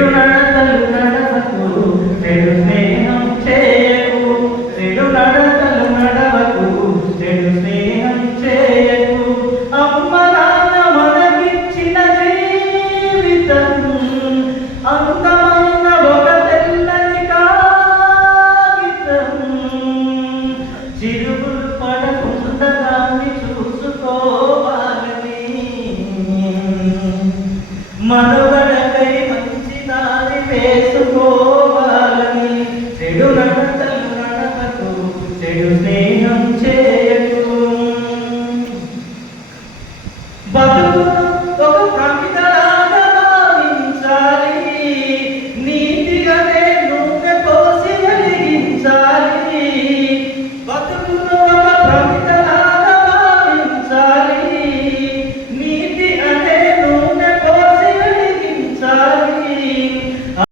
చెడు నడతలు నడవకు, చెడు స్నేహం చేయకు. చెడు నడతలు నడవకు, చెడు స్నేహం చేయకు. అమ్మ నాన్న మనకిచ్చిన జీవితం అంతమైన ఒక తెల్లని కాగితం. చిరుగులు పడకుండా దాన్ని చూసుకోవాలని, మనుగడకై మంచి దారి వేసుకో.